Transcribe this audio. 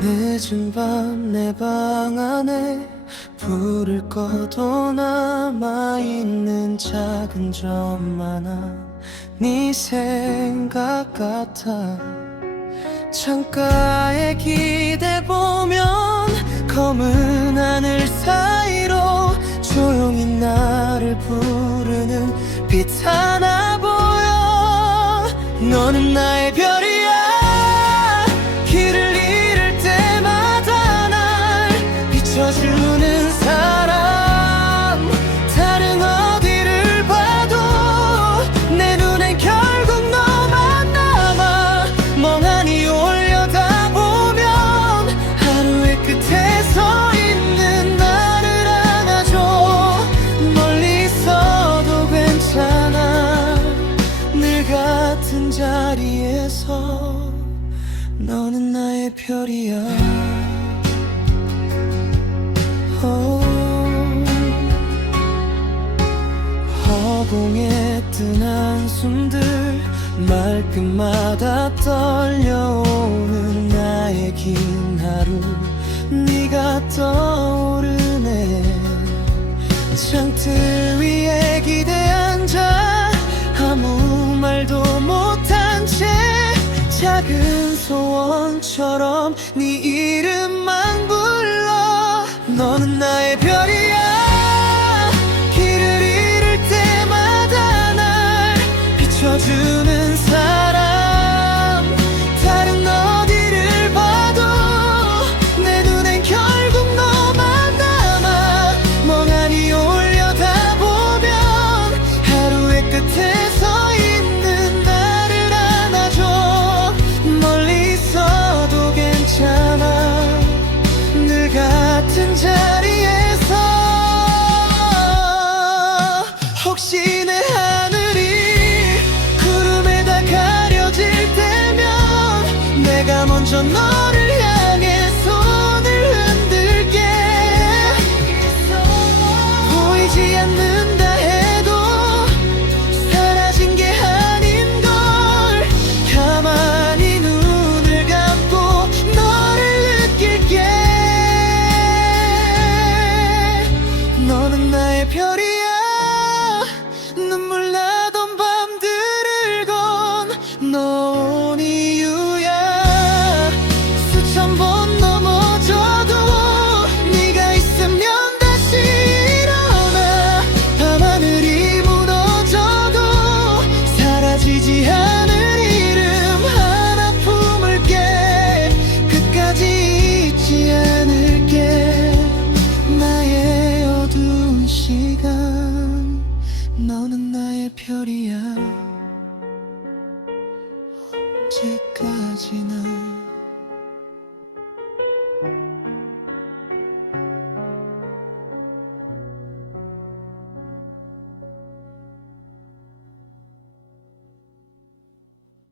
늦은 밤 내 방 안에 불을 꺼도 남아있는 작은 점만아 네 생각 같아. 창가에 기대보면 검은 하늘 사이로 조용히 나를 부르는 비타 같은 자리에서 너는 나의 별이야 oh. 허공에 뜬 한숨들 말끝마다 떨려오는 나의 긴 하루 네가 떠오르네 창틀 위에 기대 작은 소원처럼 네 이름 着那。 너는 나의 별이야. 언제까지나